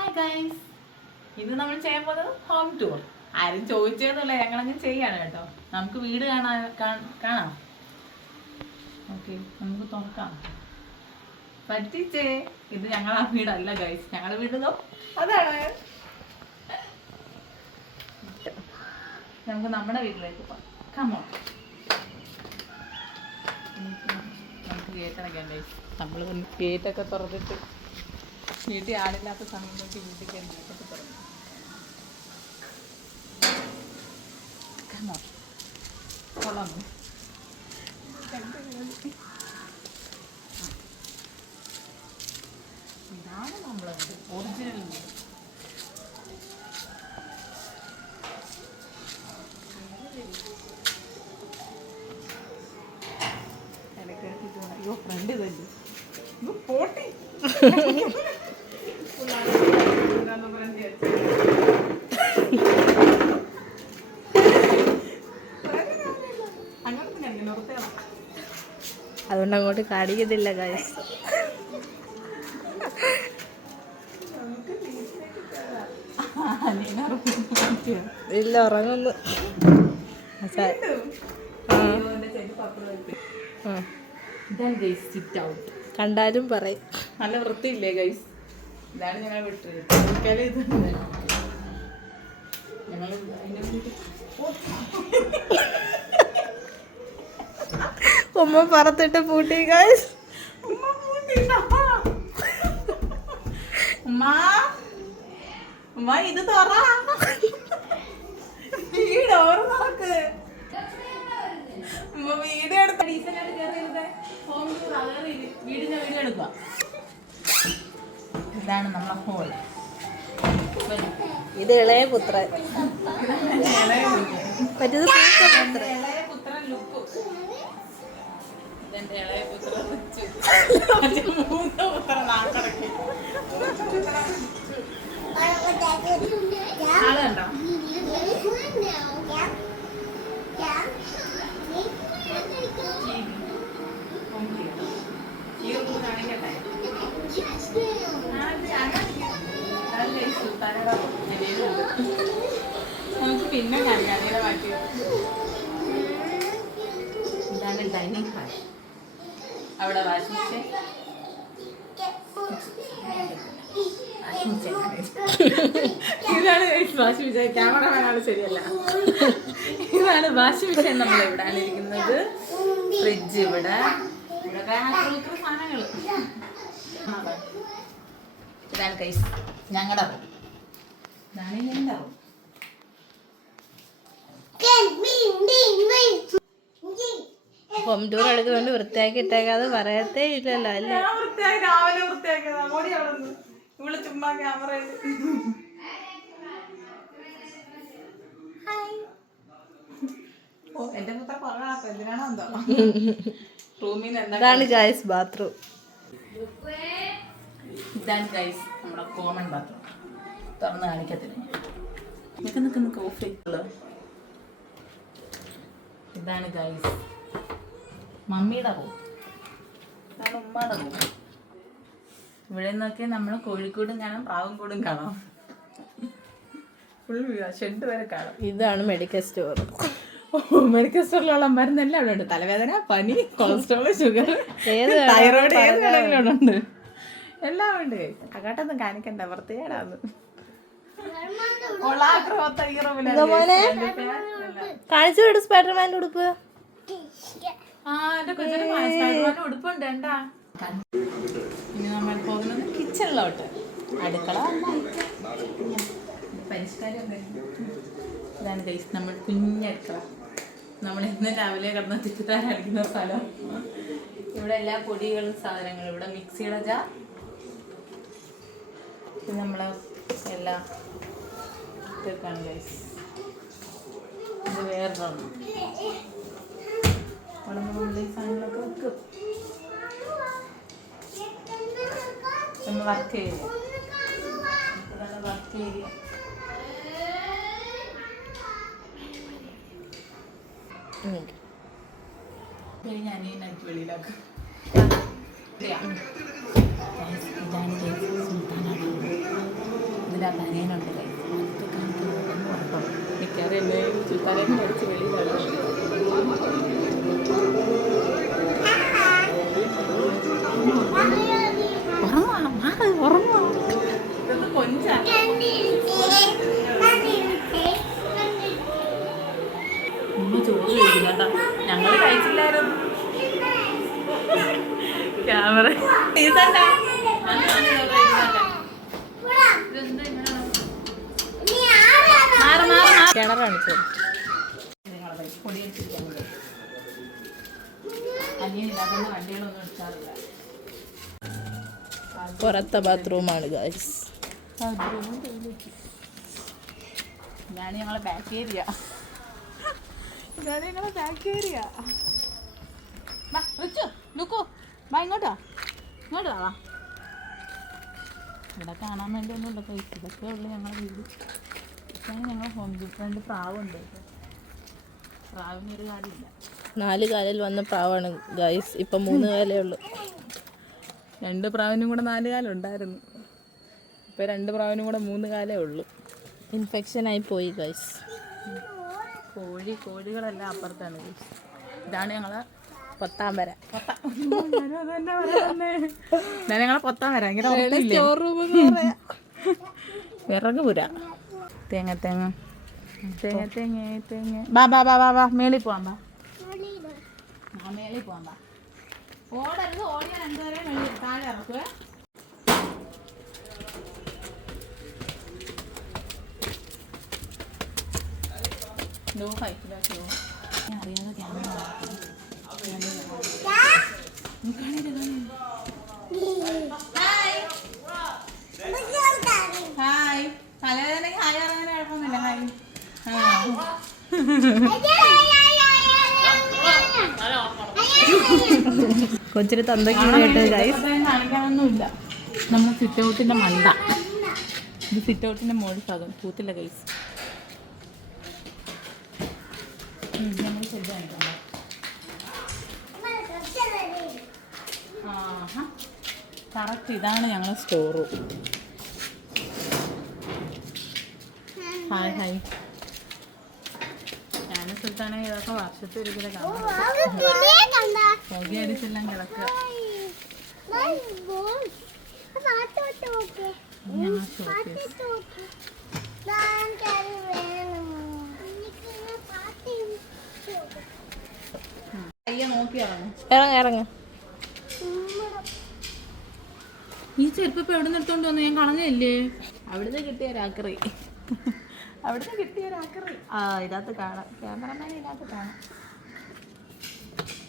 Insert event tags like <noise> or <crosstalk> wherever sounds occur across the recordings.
Hi guys ഇന്ന് നമ്മൾ ചെയ്യാൻ പോകുന്നത് ഹോം ടൂർ ആരും ചോദിച്ചതെന്നുള്ള ഞങ്ങളങ്ങ് ചെയ്യാണ് കേട്ടോ. നമുക്ക് വീട് കാണാ കാണാം. ഓക്കെ നമുക്ക് തുറക്കാം. പറ്റിച്ചേ. ഇത് ഞങ്ങളാ വീടല്ല ഗൈസ് ഞങ്ങളുടെ വീട് അതാണ്. നമുക്ക് നമ്മുടെ വീട്ടിലേക്ക് പോകാം. കമോ നമുക്ക് അടയ്ക്കാം ഗൈസ് നമ്മൾ ഗേറ്റൊക്കെ തുറന്നിട്ട് വീട്ടിൽ ആളില്ലാത്ത സമയത്ത് വീട്ടിൽ കയറി Come കൊള്ളാം. ഇതാണ് നമ്മളത് ഒറിജിനൽ ഫ്രണ്ട് ഇതല്ലേ ഇത് പോട്ടി <laughs> അങ്ങോട്ട് ഞാൻ നിർത്തിയാണ് അങ്ങോട്ട് കാണിക്കുന്നില്ല ഗൈസ് ഇല്ല ഉറങ്ങുന്നു. കണ്ടാലും പറയും. നല്ല വൃത്തിയില്ലേ ഗൈസ് ഇതാണ് ഞങ്ങൾ വിട്ടത്. ഞങ്ങൾ ഉമ്മ പറത്തിട്ട് പൂട്ടി ഗൈസ് ഉമ്മ. ഇത് തുറ. വീട് ഓറ് നോക്ക്. ഉമ്മ വീഡിയോ എടുത്ത ഡീസന്റായിട്ട് കയറിയിരുന്നേ ഹോം ടൂർ അകറി വീടിന്റെ വീഡിയോ എടുക്കുക. ഇതാണ് നമ്മളെ ഹോൾ ഇത് ഇളയ പുത്രൻ. ഇളയ പുത്രൻ. ലുക്കു ഇതെന്റെ ഇളയ പുത്രൻ റിച്ചു <laughs> മൂത്ത പുത്രൻ നാക്കടക്കി. ആൾ കണ്ടോ ഈ റൂം കാണിക്കട്ടെ നമുക്ക് പിന്നെ കല്യാണിയുടെ മാറ്റി ഇതാണ് ഡൈനിങ് ഹാൾ അവിടെ വാഷിംഗ് മെഷീൻ? ഇതാണ് വാഷിംഗ് മെഷീൻ. ക്യാമറമാനാണ് ശരിയല്ല. ഇതാണ് വാശി മെഷീൻ നമ്മൾ ഇവിടെയാണ് ഇരിക്കുന്നത് ഫ്രിഡ്ജ് ഇവിടെ. ഇവിടെ സാധനങ്ങൾ ഇതാണ് കൈസ് ഞങ്ങളുടെ റൂം ഇതാണ് എന്റെ റൂം ഹോം ടൂർ എടുക്കുന്നുണ്ട് വൃത്തിയാക്കി ഇട്ടേക്കാതെ പറയത്തേ ഇല്ലല്ലോ അല്ലേ? രാവിലെ വൃത്തിയാക്കിയതാ. അവിടെ ഇവൾ ചുമ്മാ ക്യാമറ ഇതാണ് ഗൈസ് ബാത്റൂം ഇതാണ് ഗൈസ് നമ്മുടെ കോമൺ ബാത്റൂം തുറന്ന് കാണിക്കത്തില്ല? നിക്ക് നിക്ക് നിക്ക് ഓഫ് ചെയ്തുള്ളൂ ഇതാണ് ഗൈസ് മമ്മിയുടെ റൂം. ഞാൻ ഉമ്മയുടെ റൂം. ഇവിടെ നിന്നൊക്കെ നമ്മൾ കോഴിക്കോടും കാണാം പ്രാവൻകൂടും കാണാം. ഫുൾ ഷെഡ് വരെ കാണാം. ഇതാണ് മെഡിക്കൽ സ്റ്റോർ മെഡിക്കൽ സ്റ്റോറിലുള്ള മരുന്നെല്ലാം അവിടെ ഉണ്ട്. തലവേദന പനി കൊളസ്ട്രോൾ ഷുഗർ തൈറോയിഡ് ഏത് വേണമെങ്കിലും അവിടെ ഉണ്ട്. എല്ലാം ഉണ്ട്. അകട്ടൊന്നും കാണിക്കണ്ട വൃത്തികേടാന്ന് കാണിച്ചു വിടും സ്പൈഡർമാന്റെ ഉടുപ്പ്. ഉടുപ്പുണ്ട്. എന്താ? ഇനി നമ്മൾ പോകുന്നത് കിച്ചണിലോട്ട്. അടുക്കള പരിഷ്കാരം ഇതാണ് ഗൈസ് നമ്മൾ കുഞ്ഞടുക്കള നമ്മൾ ഇന്ന് രാവിലെ കിടന്ന് തിരുത്താൻ അടിക്കുന്ന സ്ഥലം. ഇവിടെ എല്ലാ പൊടികളും സാധനങ്ങളും ഇവിടെ മിക്സിയുടെ ജാർ. ഇത് നമ്മൾ എല്ലാം തീർക്കാണ് ഗൈസ് ഇത് വേറൊരെണ്ണം. അവിടെ ഈ സാധനങ്ങളൊക്കെ വെക്കും. നമ്മൾ വർക്ക് ഏരിയ ഇതാണ് വർക്ക് ഏരിയ ഞാൻ നൈറ്റ് വെളിയിലാക്കും. ഇതാണ് സുൽത്താന ഇതിനകത്ത് അനിയനുണ്ട് മിക്കവാറും എന്നെ ചുറ്റാലേക്ക് പഠിച്ച് വെളിയിലാണ്. ചോറ് കഴിക്കുന്നു കേട്ടോ ഞങ്ങൾ കഴിച്ചില്ലായിരുന്നു. ക്യാമറ. കിണറാണ് ചോദിച്ചത് വണ്ടികളൊന്നും എടുക്കാറില്ല. പുറത്തെ ബാത്റൂമാണ് ഗൈസ് ഇതാണ് ഞങ്ങളെ ബാക്ക് ഏരിയ ഇതാണ് ഞങ്ങളെ ബാക്ക് ഏരിയ വാ വെച്ചോ ലുക്കോ വാ ഇങ്ങോട്ടാ. ഇങ്ങോട്ട് വാ. ഇവിടെ കാണാൻ വേണ്ടി ഒന്നുമില്ല പൈസ ഇതൊക്കെ ഉള്ളു ഞങ്ങളെ വീട്. ഇതാണ് ഞങ്ങളെ ഹോം ഡിഫറെന്റ് പ്രാവുണ്ട്. പ്രാവിനൊരു കാര്യമില്ല നാല് കാലിൽ വന്ന പ്രാവാണ് ഗൈസ് ഇപ്പൊ മൂന്ന് കാലേ ഉള്ളൂ. രണ്ട് പ്രാവിനും കൂടെ നാല് കാലം ഉണ്ടായിരുന്നു ഇപ്പം രണ്ട് പ്രാവിനും കൂടെ മൂന്ന് കാലേ ഉള്ളൂ. ഇൻഫെക്ഷൻ ആയി പോയി ഗൈസ് കോഴി കോഴികളെല്ലാം അപ്പുറത്താണ് ഗൈസ് ഇതാണ് ഞങ്ങളെ പത്താം വര ഞാൻ ഞങ്ങളെ പൊത്താൻ വരാം തേങ്ങ തേങ്ങ തേങ്ങ തേങ്ങ. തേങ്ങ. ബാ ബാ ബാ ബാ ബാ. മേളിൽ പോവാം ബാ. മേളിൽ പോവാം ബാ ഓടരുത് ഓടിയ രണ്ടുപേരെ മേളിൽ താഴെ ഇറക്കുവേ. ലോ ഹൈറ്റിലാ ലോ ഞാൻ അറിയാതെ ക്യാമറ ഹായ് തലേനെ ഹായ് പറയാൻ കുഴപ്പമൊന്നുമില്ല. ഹായ് കൊച്ചിന് തന്തയ്ക്ക് കേട്ടത് ഗൈസ് കാണിക്കാനൊന്നുമില്ല. നമ്മുടെ സിറ്റ് ഔട്ടിന്റെ മണ്ട. ഇത് സിറ്റ് ഔട്ടിന്റെ മോളിൽ ഭാഗം പൂത്തില്ല ഗൈസ് നമ്മൾ കറക്റ്റ് ഇതാണ് ഞങ്ങളെ സ്റ്റോർ ഹായ് ഹായ് ഞാൻ സ്ഥലത്താണെങ്കിൽ ഇതൊക്കെ വർഷത്തിൽ ഒരിക്കലും കാണാം. പുക അടിച്ചെല്ലാം കിടക്കുക. ഇറങ്ങും. ഇറങ്ങ ഇറങ്ങ. ഈ ചെരുപ്പ് ഇപ്പൊ എവിടെ നിർത്തോണ്ട് വന്നു? ഞാൻ കളഞ്ഞല്ലേ? അവിടുന്ന് കിട്ടിയ രാക്കറി അവിടുന്ന് കിട്ടിയ ഒരാക്കറി ആ ഇതിനകത്ത് കാണാം. ക്യാമറമാൻ ഇതിനകത്ത് കാണാം.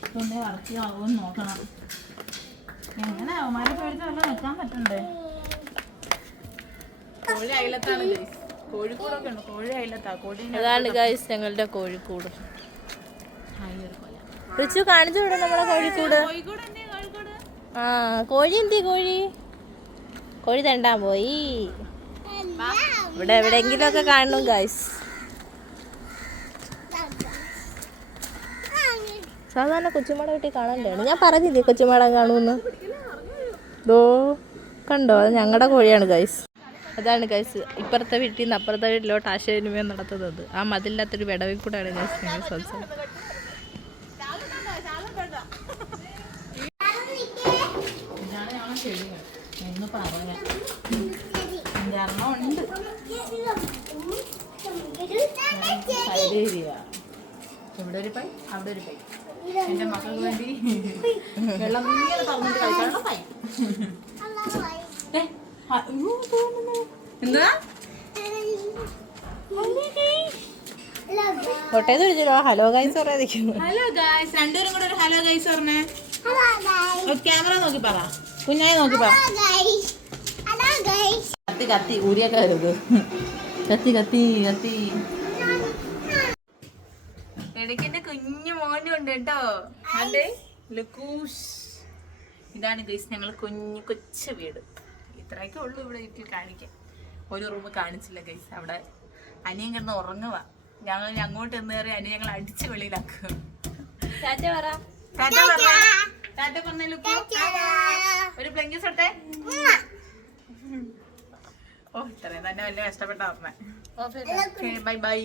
ഇതൊന്നേ വറക്കി ആവുമെന്ന് നോക്കണം. എങ്ങനെ അവന്മാരെ പേടിച്ച് വല്ല നിൽക്കാൻ പറ്റണ്ടേ? കോഴി അയലത്താണ് guys. കോഴിക്കൂടൊക്കെ ഉണ്ട്. കോഴി അയലത്താ. കോഴി അതാണ് ഗൈസ് ഞങ്ങളുടെ കോഴിക്കൂട്. റിച്ചു കാണിച്ചു വിടും നമ്മളെ കോഴിക്കൂട്. കോഴിക്കോട് തന്നെ കോഴിക്കോട്? ആ കോഴി എന്തി കോഴി? കോഴി തണ്ടാൻ പോയി. ഇവിടെ എവിടെയെങ്കിലും ഒക്കെ കാണണം ഗൈസ് സാധാരണ കൊച്ചുമാട വീട്ടിൽ കാണണ്ടേ ഞാൻ പറഞ്ഞില്ലേ കൊച്ചുമാടം കാണുമെന്ന്? ദോ കണ്ടോ? അത് ഞങ്ങളുടെ കോഴിയാണ് ഗൈസ് അതാണ് ഗൈസ് ഇപ്പുറത്തെ വീട്ടിൽ നിന്ന് അപ്പുറത്തെ വീട്ടിലോട്ട് ആശയവിനിമയം നടത്തുന്നത്. ആ മതിലില്ലാത്തൊരു വിടവിൽ കൂടെയാണ് ഗൈസ് ഞങ്ങൾ സംസാരം ഇതാണ് ഞങ്ങളെ ഉണ്ട്. ഇവിടെ ഒരു പൈ അവിടെ ഒരു പൈ. എന്റെ മക്കൾക്ക് വേണ്ടി വെള്ളം ഇങ്ങനെ പറഞ്ഞിട്ട് കളിക്കാനുള്ള പൈ. എന്താ കോട്ടയത്ത് ഹലോ ഗൈസ് പറയാതിരിക്കുന്നു. ഹലോ ഗൈസ് രണ്ടുപേരും കൂടെ ഒരു ഹലോ ഗൈസ് പറഞ്ഞേ. ക്യാമറ നോക്കി പറ. കുഞ്ഞായി നോക്കി പറ. കത്തി കത്തി ഊരിയൊക്കെ വരുത് കത്തി കത്തി കത്തി. ഇടയ്ക്ക് കുഞ്ഞു മോനും ഉണ്ട് കേട്ടോ. അതെ ലുക്കൂഷ്. ഇതാണ് ഗ്രീസ് ഞങ്ങൾ കുഞ്ഞു കൊച്ചു വീട്. ഇത്രയൊക്കെ ഉള്ളൂ ഇവിടെ വീട്ടിൽ കാണിക്കാൻ. ഒരു റൂം കാണിച്ചില്ല ഗൈസ്. അവിടെ അനിയൻ കിടന്ന് ഉറങ്ങുക ഞങ്ങൾ അങ്ങോട്ട് എന്ന് കയറി അനിയൻ ഞങ്ങൾ അടിച്ച് വെളിയിലാക്കുക. ചാച്ച പറ. ടാറ്റ പറഞ്ഞേ? ടാറ്റ പറഞ്ഞേ ലുക്കു? ഒരു പ്ലെങ്കിസ് ഇട്ടെ ഓ ഇത്രയും തന്നെ വലിയ കഷ്ടപ്പെട്ട. Okay bye bye